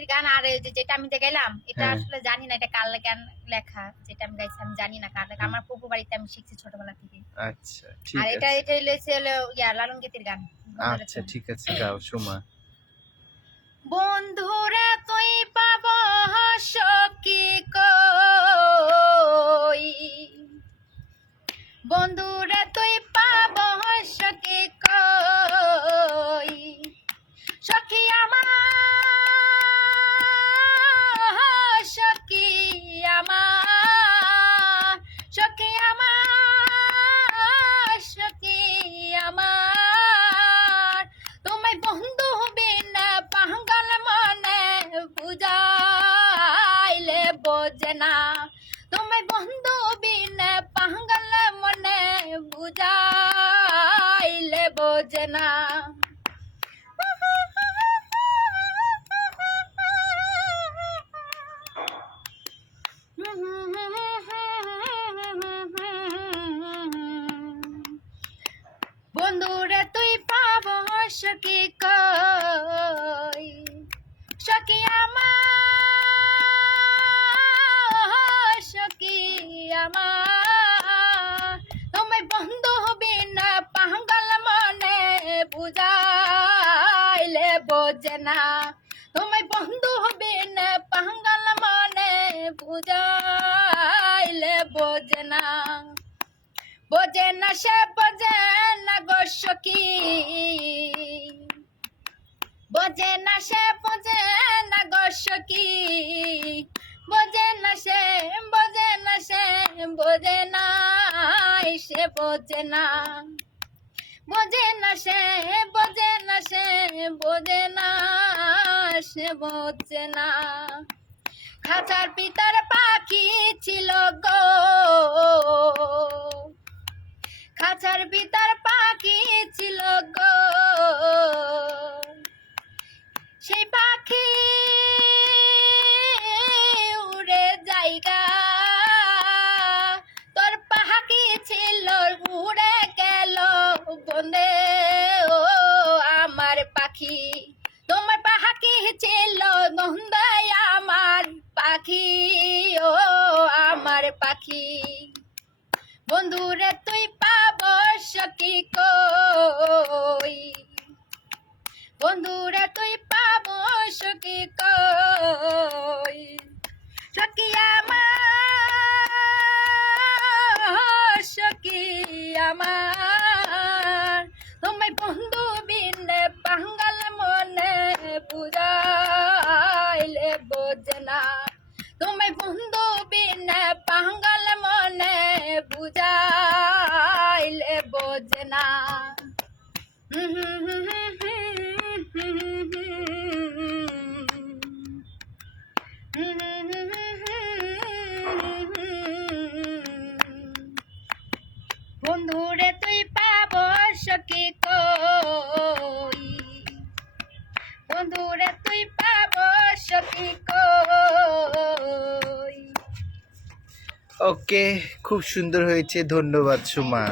গীতির গান আর যেটা আমি যে গেলাম এটা হ্যাঁ। আসলে জানি না এটা কার গান লেখা যেটা আমি গাইছি আমি জানি না কার লেখা। আমার ফুপু বাড়িতে আমি শিখছি ছোটবেলা থেকে। আচ্ছা ঠিক আর এটা এটা হইছে হলো ইয়া লালন গীতির গান আচ্ছা ঠিক আছে গাও সোমা বন্ধুরা তুই পাব সকি কই? বন্ধুরা বোঝে না বন্ধু বিনা পাঙ্গল মনে বুঝাইলে বোঝে না বন্ধুরে তুই পাব সখী কই? বোঝে না তোমায় বন্ধু বিনা পাঙ্গল মনে বুঝাইলে বোঝে না বোঝে না সে বোঝে না গো সখী। বোঝে না সে বোঝে না গো সখী। বোঝে না সে বোঝে না সে বোঝে না সে বোঝে না বোঝে না সে বোঝে না সে বোঝে না সে বোঝে না। খাঁচার পিতার ছিল বন্দায় আমার পাখি ও আমার পাখি। বন্ধুরে তুই পাব সখী কই? বন্ধুরে তুই পাঙ্গাল মনে বুঝাইলে বোঝে না বন্ধুরে তুই পাব সখী ওকে খুব সুন্দর হয়েছে ধন্যবাদ সোমা।